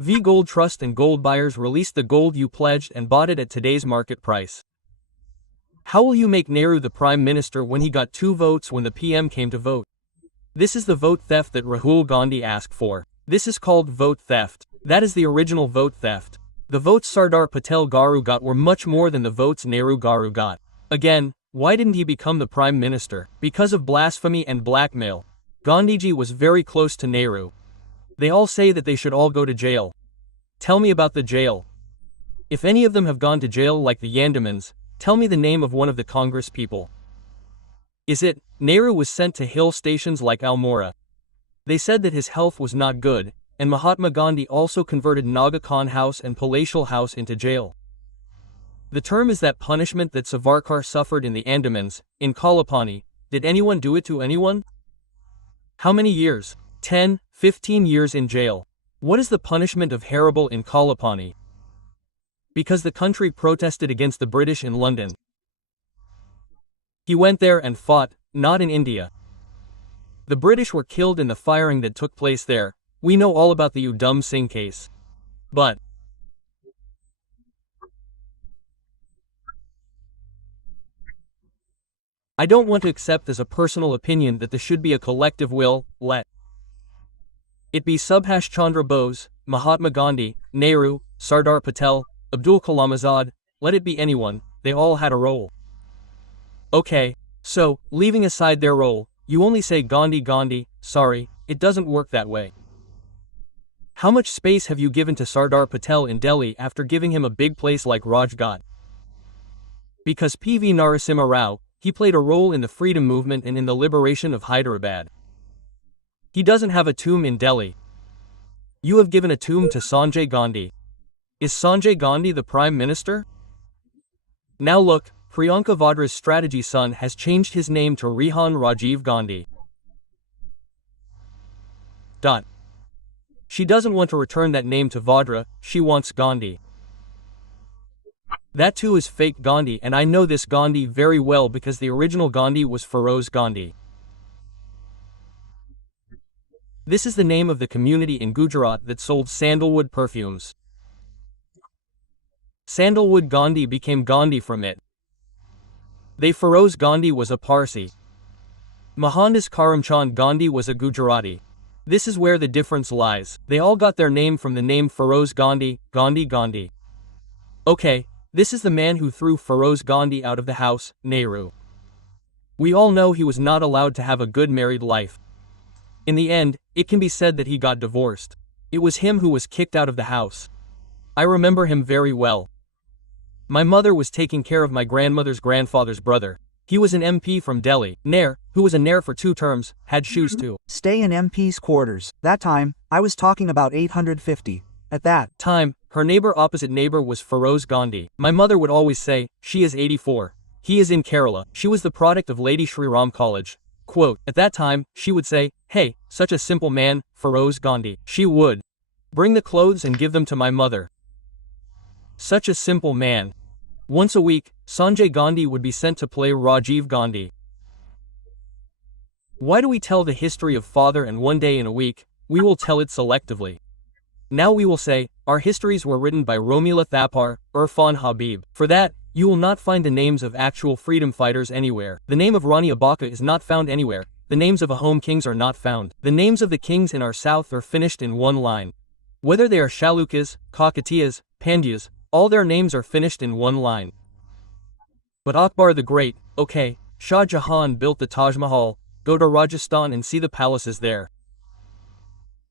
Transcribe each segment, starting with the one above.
V Gold Trust and gold buyers released the gold you pledged and bought it at today's market price. How will you make Nehru the Prime Minister when he got 2 votes when the PM came to vote? This is the vote theft that Rahul Gandhi asked for. This is called vote theft. That is the original vote theft. The votes Sardar Patel Garu got were much more than the votes Nehru Garu got. Again, why didn't he become the Prime Minister? Because of blasphemy and blackmail. Gandhiji was very close to Nehru. They all say that they should all go to jail. Tell me about the jail. If any of them have gone to jail like the Yandamans, tell me the name of one of the Congress people. Is it, Nehru was sent to hill stations like Almora? They said that his health was not good, and Mahatma Gandhi also converted Naga Khan House and Palatial House into jail. The term is that punishment that Savarkar suffered in the Andamans, in Kalapani. Did anyone do it to anyone? How many years? 10, 15 years in jail. What is the punishment of Haribal in Kalapani? Because the country protested against the British in London. He went there and fought, not in India. The British were killed in the firing that took place there. We know all about the Udham Singh case. But I don't want to accept as a personal opinion that there should be a collective will. Let it be Subhash Chandra Bose, Mahatma Gandhi, Nehru, Sardar Patel, Abdul Kalam Azad. Let it be anyone, they all had a role. Okay, so, leaving aside their role, you only say Gandhi Gandhi. Sorry, it doesn't work that way. How much space have you given to Sardar Patel in Delhi after giving him a big place like Rajghat? Because P.V. Narasimha Rao, he played a role in the freedom movement and in the liberation of Hyderabad. He doesn't have a tomb in Delhi. You have given a tomb to Sanjay Gandhi. Is Sanjay Gandhi the Prime Minister? Now look, Priyanka Vadra's strategy son has changed his name to Rehan Rajiv Gandhi. She doesn't want to return that name to Vadra, she wants Gandhi. That too is fake Gandhi, and I know this Gandhi very well because the original Gandhi was Feroz Gandhi. This is the name of the community in Gujarat that sold sandalwood perfumes. Sandalwood Gandhi became Gandhi from it. Feroz Gandhi was a Parsi. Mohandas Karamchand Gandhi was a Gujarati. This is where the difference lies. They all got their name from the name Feroz Gandhi, Gandhi. Okay, this is the man who threw Feroz Gandhi out of the house, Nehru. We all know he was not allowed to have a good married life. In the end, it can be said that he got divorced. It was him who was kicked out of the house. I remember him very well. My mother was taking care of my grandmother's grandfather's brother. He was an MP from Delhi. Nair, who was a Nair for 2 terms, had shoes too. Stay in MP's quarters. That time, I was talking about 850. At that time, her opposite neighbor was Feroz Gandhi. My mother would always say, she is 84. He is in Kerala. She was the product of Lady Shri Ram College. Quote, at that time, she would say, hey, such a simple man, Feroz Gandhi. She would bring the clothes and give them to my mother. Such a simple man. Once a week, Sanjay Gandhi would be sent to play Rajiv Gandhi. Why do we tell the history of father and one day in a week? We will tell it selectively. Now we will say, our histories were written by Romila Thapar, Irfan Habib. For that, you will not find the names of actual freedom fighters anywhere. The name of Rani Abaka is not found anywhere. The names of Ahom kings are not found. The names of the kings in our south are finished in one line. Whether they are Chalukyas, Kakatiyas, Pandyas, all their names are finished in one line. But Akbar the Great, okay, Shah Jahan built the Taj Mahal, go to Rajasthan and see the palaces there.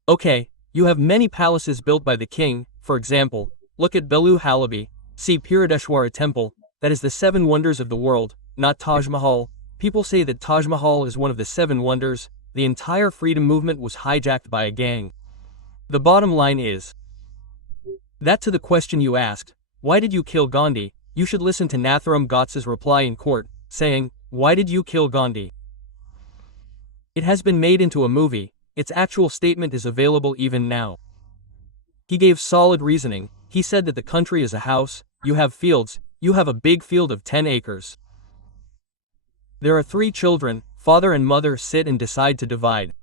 Okay, you have many palaces built by the king. For example, look at Belu Halabi, see Piradeshwara temple, that is the 7 wonders of the world, not Taj Mahal. People say that Taj Mahal is one of the 7 wonders. The entire freedom movement was hijacked by a gang. The bottom line is that to the question you asked, why did you kill Gandhi, you should listen to Nathuram Godse's reply in court, saying, why did you kill Gandhi? It has been made into a movie, its actual statement is available even now. He gave solid reasoning. He said that the country is a house, you have fields, you have a big field of 10 acres. There are 3 children, father and mother sit and decide to divide.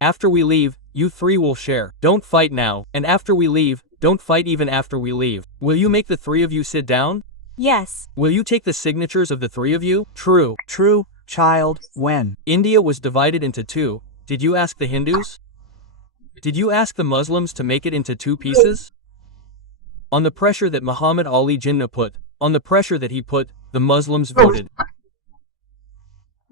After we leave, you three will share. Don't fight now, and after we leave, don't fight even after we leave. Will you make the three of you sit down? Yes. Will you take the signatures of the three of you? True. True, child, when? India was divided into two. Did you ask the Hindus? Did you ask the Muslims to make it into two pieces? On the pressure that Muhammad Ali Jinnah put, on the pressure that he put, the Muslims voted.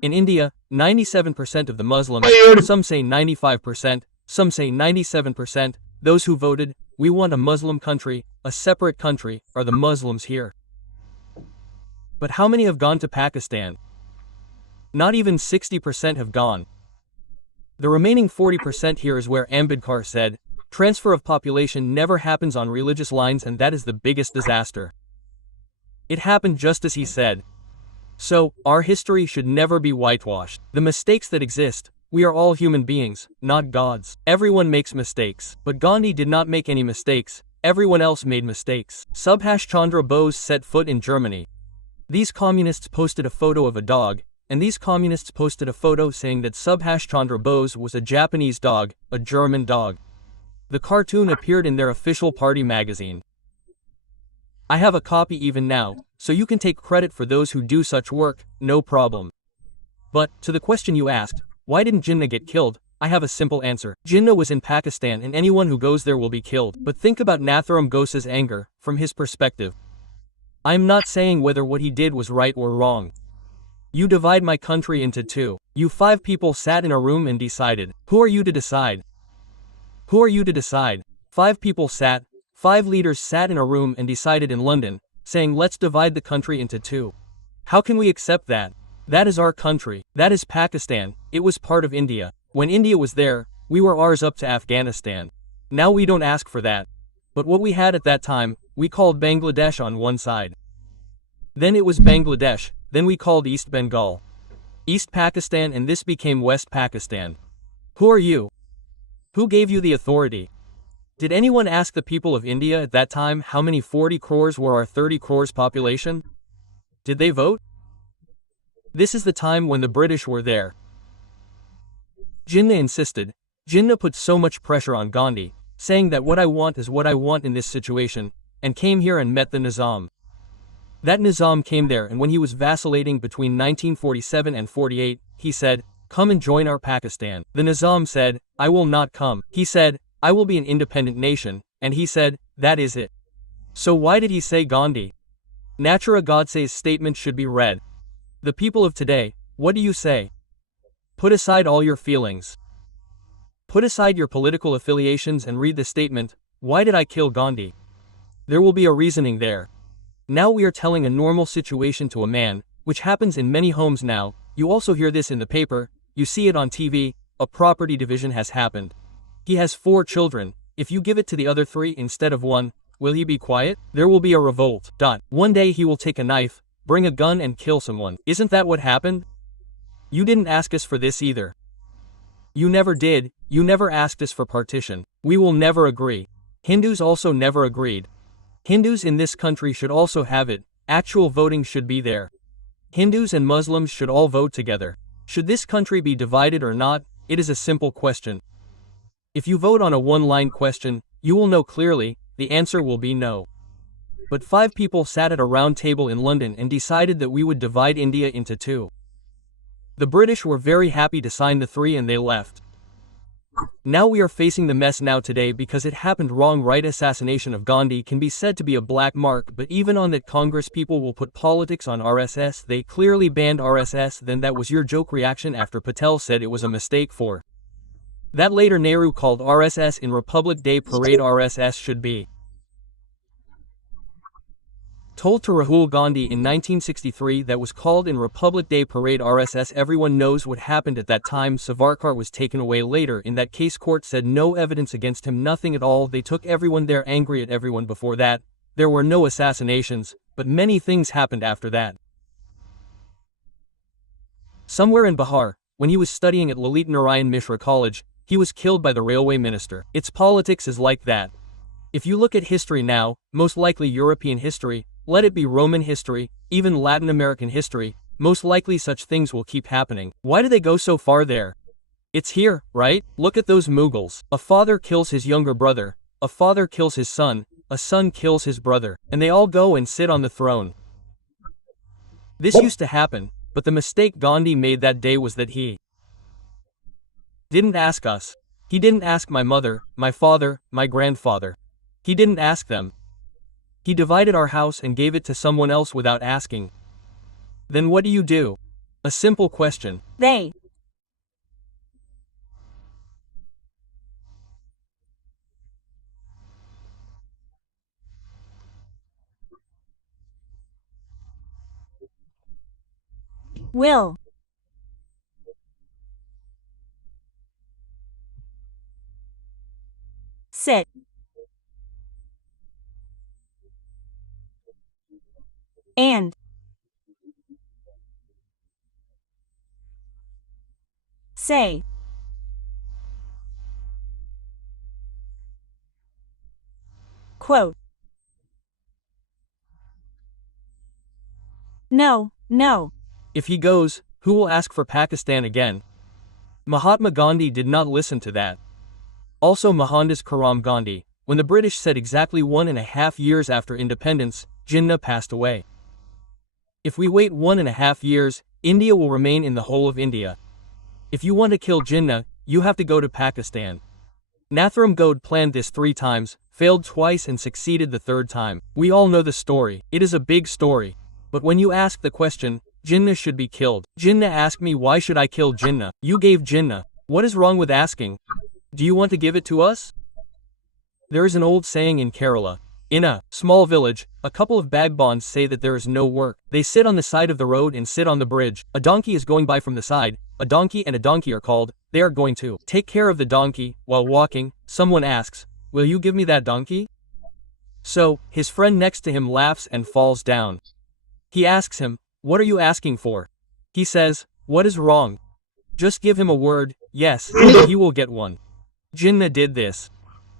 In India, 97% of the Muslims, some say 95%, some say 97%, those who voted, we want a Muslim country, a separate country, are the Muslims here. But how many have gone to Pakistan? Not even 60% have gone. The remaining 40% here is where Ambedkar said, transfer of population never happens on religious lines, and that is the biggest disaster. It happened just as he said. So, our history should never be whitewashed. The mistakes that exist, we are all human beings, not gods. Everyone makes mistakes. But Gandhi did not make any mistakes, everyone else made mistakes. Subhash Chandra Bose set foot in Germany. These communists posted a photo of a dog, and these communists posted a photo saying that Subhash Chandra Bose was a Japanese dog, a German dog. The cartoon appeared in their official party magazine. I have a copy even now, so you can take credit for those who do such work, no problem. But, to the question you asked, why didn't Jinnah get killed? I have a simple answer. Jinnah was in Pakistan and anyone who goes there will be killed. But think about Nathuram Gosa's anger, from his perspective. I'm not saying whether what he did was right or wrong. You divide my country into two. You 5 people sat in a room and decided. Who are you to decide? Who are you to decide? 5 people sat, 5 leaders sat in a room and decided in London, saying let's divide the country into two. How can we accept that? That is our country. That is Pakistan. It was part of India. When India was there, we were ours up to Afghanistan. Now we don't ask for that. But what we had at that time, we called Bangladesh on one side. Then it was Bangladesh, then we called East Bengal, East Pakistan, and this became West Pakistan. Who are you? Who gave you the authority? Did anyone ask the people of India at that time how many 40 crores were our 30 crores population? Did they vote? This is the time when the British were there. Jinnah insisted. Jinnah put so much pressure on Gandhi, saying that what I want is what I want in this situation, and came here and met the Nizam. That Nizam came there, and when he was vacillating between 1947 and 48, he said, come and join our Pakistan. The Nizam said, I will not come. He said, I will be an independent nation, and he said, that is it. So why did he say Gandhi? Nathuram Godse's statement should be read. The people of today, what do you say? Put aside all your feelings. Put aside your political affiliations and read the statement, why did I kill Gandhi? There will be a reasoning there. Now we are telling a normal situation to a man, which happens in many homes now. You also hear this in the paper, you see it on TV, a property division has happened. He has 4 children, if you give it to the other 3 instead of 1, will he be quiet? There will be a revolt. One day he will take a knife, bring a gun and kill someone. Isn't that what happened? You didn't ask us for this either. You never did, you never asked us for partition. We will never agree. Hindus also never agreed. Hindus in this country should also have it, actual voting should be there. Hindus and Muslims should all vote together. Should this country be divided or not? It is a simple question. If you vote on a one-line question, you will know clearly, the answer will be no. But 5 people sat at a round table in London and decided that we would divide India into 2. The British were very happy to sign the 3 and they left. Now we are facing the mess now today because it happened wrong. Right, assassination of Gandhi can be said to be a black mark, but even on that Congress people will put politics on RSS. They clearly banned RSS. Then that was your joke reaction after Patel said it was a mistake for that. Later Nehru called RSS in Republic Day parade. RSS should be told to Rahul Gandhi in 1963 that was called in Republic Day parade RSS. Everyone knows what happened at that time. Savarkar was taken away later. In that case court said no evidence against him, nothing at all. They took everyone there, angry at everyone. Before that, there were no assassinations, but many things happened after that. Somewhere in Bihar, when he was studying at Lalit Narayan Mishra College, he was killed by the railway minister. Its politics is like that. If you look at history now, most likely European history, let it be Roman history, even Latin American history, most likely such things will keep happening. Why do they go so far there? It's here, right? Look at those Mughals. A father kills his younger brother, a father kills his son, a son kills his brother, and they all go and sit on the throne. This used to happen, but the mistake Gandhi made that day was that he didn't ask us. He didn't ask my mother, my father, my grandfather. He didn't ask them. He divided our house and gave it to someone else without asking. Then what do? A simple question. They will sit and say quote, no, no. If he goes, who will ask for Pakistan again? Mahatma Gandhi did not listen to that. Also Mohandas Karam Gandhi, when the British said exactly 1.5 years after independence, Jinnah passed away. If we wait 1.5 years, India will remain in the whole of India. If you want to kill Jinnah, you have to go to Pakistan. Nathuram Gowd planned this 3 times, failed twice and succeeded the 3rd time. We all know the story. It is a big story. But when you ask the question, Jinnah should be killed. Jinnah asked me, why should I kill Jinnah? You gave Jinnah. What is wrong with asking? Do you want to give it to us? There is an old saying in Kerala. In a small village, a couple of vagabonds say that there is no work. They sit on the side of the road and sit on the bridge. A donkey is going by from the side. A donkey and a donkey are called. They are going to take care of the donkey. While walking, someone asks, will you give me that donkey? So, his friend next to him laughs and falls down. He asks him, what are you asking for? He says, what is wrong? Just give him a word, yes, and he will get one. Jinnah did this.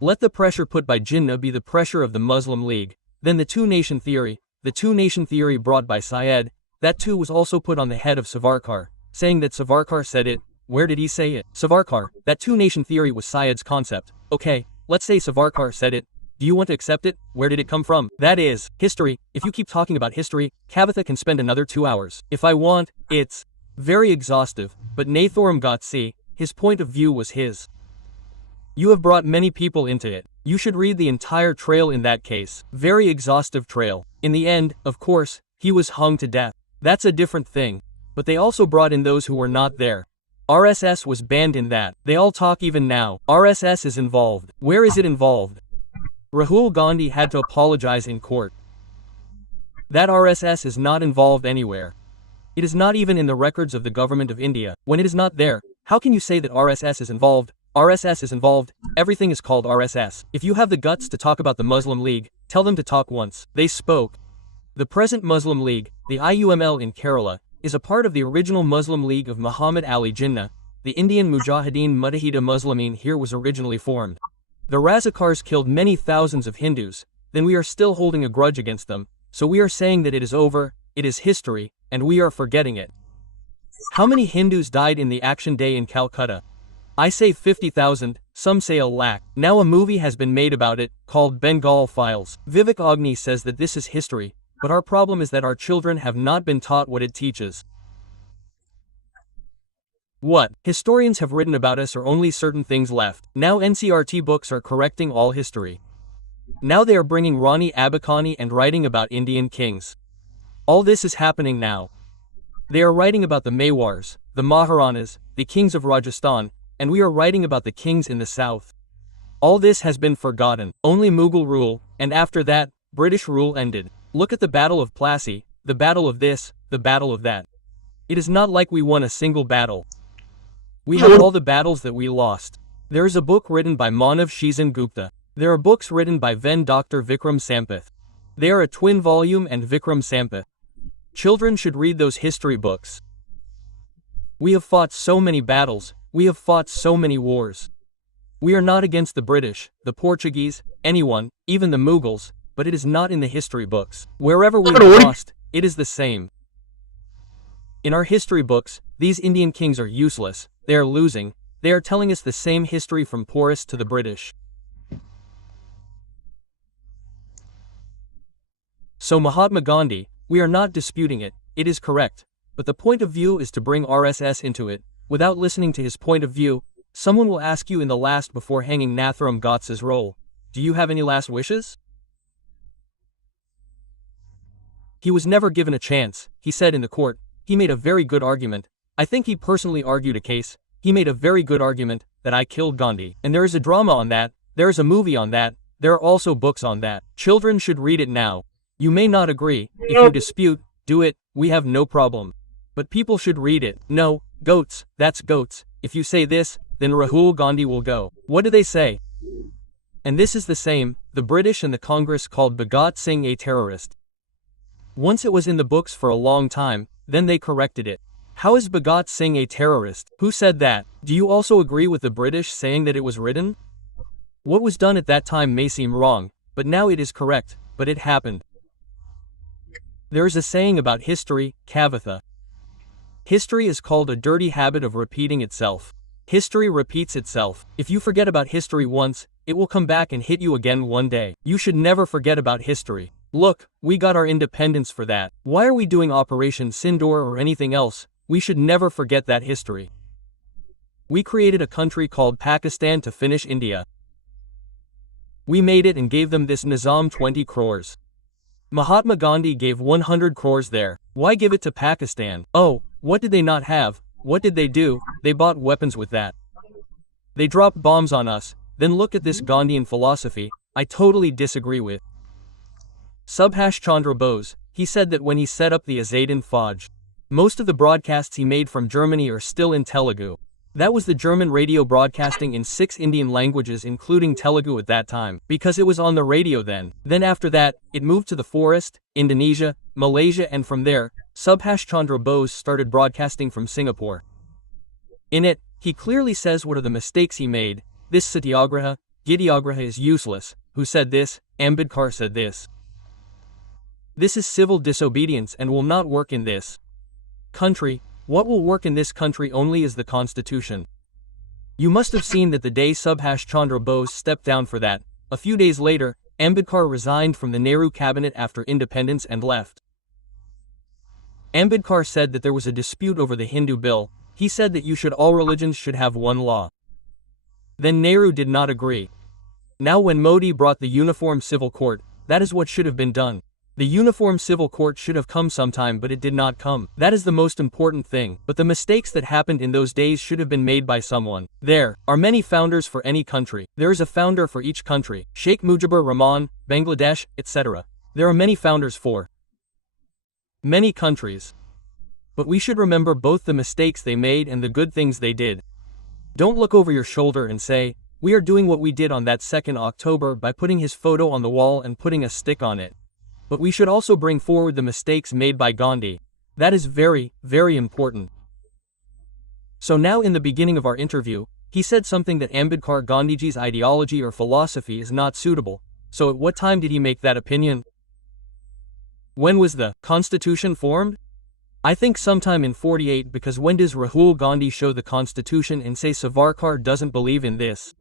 Let the pressure put by Jinnah be the pressure of the Muslim League. Then the two-nation theory, brought by Syed, that too was also put on the head of Savarkar, saying that Savarkar said it. Where did he say it? Savarkar, that two-nation theory was Syed's concept. Okay, let's say Savarkar said it. Do you want to accept it? Where did it come from? That is, history. If you keep talking about history, Kavitha can spend another 2 hours. If I want, it's very exhaustive, but Nathuram Gowd, his point of view was his. You have brought many people into it. You should read the entire trail in that case. Very exhaustive trail. In the end, of course, he was hung to death. That's a different thing. But they also brought in those who were not there. RSS was banned in that. They all talk even now. RSS is involved. Where is it involved? Rahul Gandhi had to apologize in court. That RSS is not involved anywhere. It is not even in the records of the government of India. When it is not there, how can you say that RSS is involved? RSS is involved, everything is called RSS. If you have the guts to talk about the Muslim League, tell them to talk once. They spoke. The present Muslim League, the IUML in Kerala, is a part of the original Muslim League of Muhammad Ali Jinnah. The Indian Mujahideen Muttahida Muslimin here was originally formed. The Razakars killed many thousands of Hindus, then we are still holding a grudge against them, so we are saying that it is over, it is history, and we are forgetting it. How many Hindus died in the Action Day in Calcutta? I say 50,000, some say 100,000. Now a movie has been made about it, called Bengal Files. Vivek Agni says that this is history, but our problem is that our children have not been taught what it teaches. What historians have written about us are only certain things left. Now NCRT books are correcting all history. Now they are bringing Rani Abhimanyu and writing about Indian kings. All this is happening now. They are writing about the Mewars, the Maharanas, the kings of Rajasthan, and we are writing about the kings in the south. All this has been forgotten. Only Mughal rule, and after that, British rule ended. Look at the Battle of Plassey, the battle of this, the battle of that. It is not like we won a single battle. We have all the battles that we lost. There is a book written by Manav Shizan Gupta. There are books written by Ven Dr. Vikram Sampath. They are a twin volume and Vikram Sampath. Children should read those history books. We have fought so many battles, we have fought so many wars. We are not against the British, the Portuguese, anyone, even the Mughals, but it is not in the history books. Wherever we have lost, it is the same. In our history books, these Indian kings are useless, they are losing, They are telling us the same history from Porus to the British. So Mahatma Gandhi, we are not disputing it, it is correct. But the point of view is to bring RSS into it. Without listening to his point of view, someone will ask you in the last before hanging Nathuram Godse's role, do you have any last wishes? He was never given a chance, he said in the court. He made a very good argument. I think he personally argued a case. He made a very good argument that I killed Gandhi. And there is a drama on that, there is a movie on that, there are also books on that. Children should read it now. You may not agree, if you dispute, do it, we have no problem. But people should read it. No, goats, that's goats. If you say this, then Rahul Gandhi will go. What do they say? And this is the same, the British and the Congress called Bhagat Singh a terrorist. Once it was in the books for a long time, then they corrected it. How is Bhagat Singh a terrorist? Who said that? Do you also agree with the British saying that it was written? What was done at that time may seem wrong, but now it is correct, but it happened. There is a saying about history, Kavitha. History is called a dirty habit of repeating itself. History repeats itself. If you forget about history once, it will come back and hit you again one day. You should never forget about history. Look, we got our independence for that. Why are we doing Operation Sindoor or anything else? We should never forget that history. We created a country called Pakistan to finish India. We made it and gave them this Nizam 20 crores. Mahatma Gandhi gave 100 crores there. Why give it to Pakistan? Oh, what did they not have? What did they do? They bought weapons with that. They dropped bombs on us. Then look at this Gandhian philosophy, I totally disagree with. Subhash Chandra Bose, he said that when he set up the Azadan Fauj. Most of the broadcasts he made from Germany are still in Telugu. That was the German radio broadcasting in 6 Indian languages including Telugu at that time, because it was on the radio then. Then after that, it moved to the forest, Indonesia, Malaysia and from there, Subhash Chandra Bose started broadcasting from Singapore. In it, he clearly says what are the mistakes he made. This Satyagraha, Gityagraha is useless. Who said this? Ambedkar said this. This is civil disobedience and will not work in this country. What will work in this country only is the Constitution. You must have seen that the day Subhash Chandra Bose stepped down for that, a few days later, Ambedkar resigned from the Nehru cabinet after independence and left. Ambedkar said that there was a dispute over the Hindu bill. He said that all religions should have one law. Then Nehru did not agree. Now when Modi brought the Uniform Civil Court, that is what should have been done. The Uniform Civil Court should have come sometime but it did not come. That is the most important thing. But the mistakes that happened in those days should have been made by someone. There are many founders for any country. There is a founder for each country. Sheikh Mujibur Rahman, Bangladesh, etc. There are many founders for many countries. But we should remember both the mistakes they made and the good things they did. Don't look over your shoulder and say, we are doing what we did on that 2nd October by putting his photo on the wall and putting a stick on it. But we should also bring forward the mistakes made by Gandhi. That is very, very important. So now in the beginning of our interview, he said something that Ambedkar Gandhiji's ideology or philosophy is not suitable. So at what time did he make that opinion? When was the Constitution formed? I think sometime in 48 because when does Rahul Gandhi show the Constitution and say Savarkar doesn't believe in this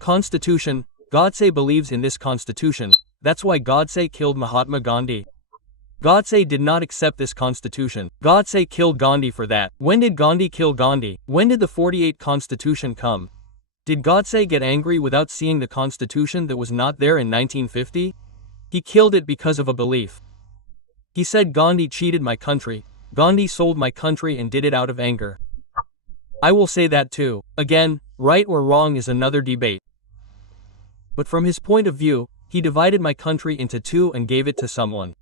Constitution? Godse believes in this Constitution. That's why Godse killed Mahatma Gandhi. Godse did not accept this Constitution. Godse killed Gandhi for that. When did Gandhi kill Gandhi? When did the 48 Constitution come? Did Godse get angry without seeing the Constitution that was not there in 1950? He killed it because of a belief. He said Gandhi cheated my country. Gandhi sold my country and did it out of anger. I will say that too. Again, right or wrong is another debate. But from his point of view, he divided my country into two and gave it to someone.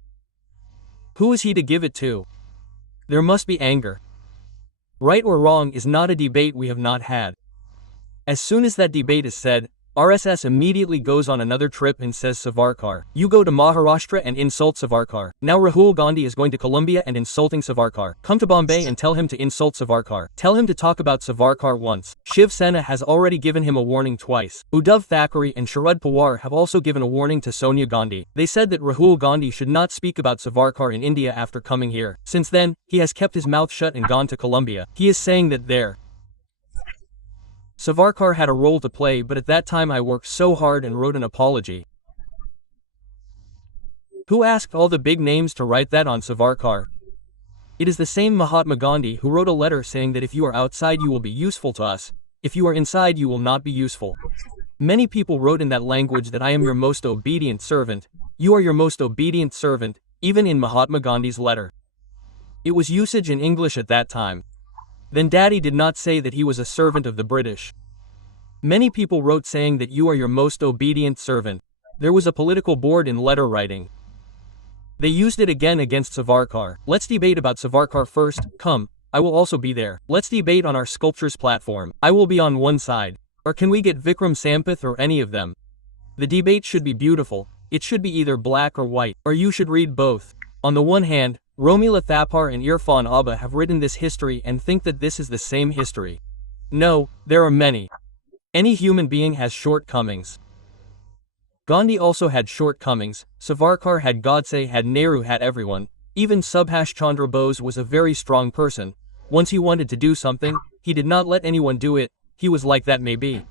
Who is he to give it to? There must be anger. Right or wrong is not a debate we have not had. As soon as that debate is said, RSS immediately goes on another trip and says Savarkar. You go to Maharashtra and insult Savarkar. Now Rahul Gandhi is going to Colombia and insulting Savarkar. Come to Bombay and tell him to insult Savarkar. Tell him to talk about Savarkar once. Shiv Sena has already given him a warning twice. Uddhav Thackeray and Sharad Pawar have also given a warning to Sonia Gandhi. They said that Rahul Gandhi should not speak about Savarkar in India after coming here. Since then, he has kept his mouth shut and gone to Colombia. He is saying that there Savarkar had a role to play, but at that time I worked so hard and wrote an apology. Who asked all the big names to write that on Savarkar? It is the same Mahatma Gandhi who wrote a letter saying that if you are outside you will be useful to us, if you are inside you will not be useful. Many people wrote in that language that I am your most obedient servant, you are your most obedient servant, even in Mahatma Gandhi's letter. It was usage in English at that time. Then Daddy did not say that he was a servant of the British. Many people wrote saying that you are your most obedient servant. There was a political board in letter writing. They used it again against Savarkar. Let's debate about Savarkar first. Come, I will also be there. Let's debate on our sculpture's platform. I will be on one side. Or can we get Vikram Sampath or any of them? The debate should be beautiful. It should be either black or white. Or you should read both. On the one hand, Romila Thapar and Irfan Abba have written this history and think that this is the same history. No, there are many. Any human being has shortcomings. Gandhi also had shortcomings. Savarkar had Godse, had Nehru, had everyone. Even Subhash Chandra Bose was a very strong person. Once he wanted to do something, he did not let anyone do it. He was like that maybe.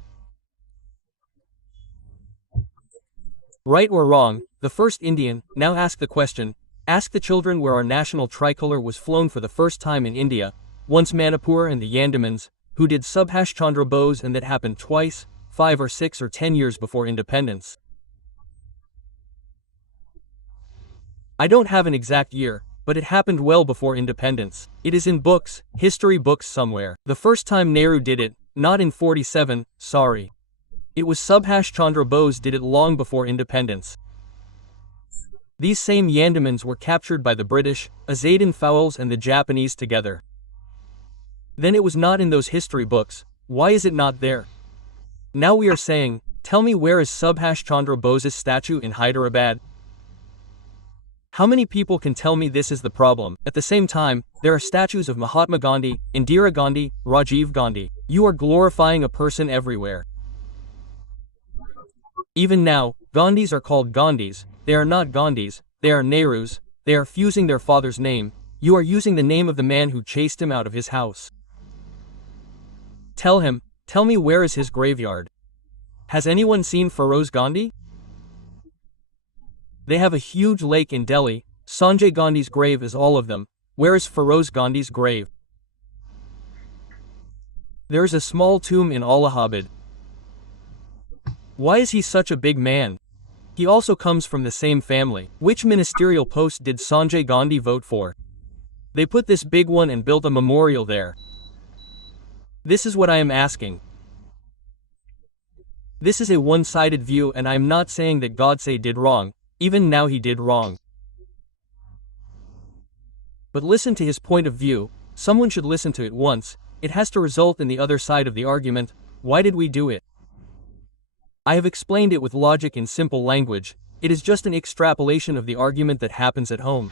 Right or wrong, the first Indian. Now ask the question. Ask the children where our national tricolor was flown for the first time in India. Once Manipur and the Andamans, who did Subhash Chandra Bose, and that happened twice, 5 or 6 or 10 years before independence. I don't have an exact year, but it happened well before independence. It is in books, history books somewhere. The first time Nehru did it, not in 47, sorry. It was Subhash Chandra Bose did it long before independence. These same Yandamans were captured by the British, Azaddin Fowles and the Japanese together. Then it was not in those history books. Why is it not there? Now we are saying, tell me, where is Subhash Chandra Bose's statue in Hyderabad? How many people can tell me this is the problem? At the same time, there are statues of Mahatma Gandhi, Indira Gandhi, Rajiv Gandhi. You are glorifying a person everywhere. Even now, Gandhis are called Gandhis. They are not Gandhis, they are Nehrus. They are fusing their father's name. You are using the name of the man who chased him out of his house. Tell me, where is his graveyard? Has anyone seen Feroz Gandhi? They have a huge lake in Delhi. Sanjay Gandhi's grave is all of them. Where is Feroz Gandhi's grave? There is a small tomb in Allahabad. Why is he such a big man? He also comes from the same family. Which ministerial post did Sanjay Gandhi vote for? They put this big one and built a memorial there. This is what I am asking. This is a one-sided view, and I am not saying that Godse did wrong. Even now he did wrong. But listen to his point of view. Someone should listen to it once. It has to result in the other side of the argument. Why did we do it? I have explained it with logic in simple language. It is just an extrapolation of the argument that happens at home.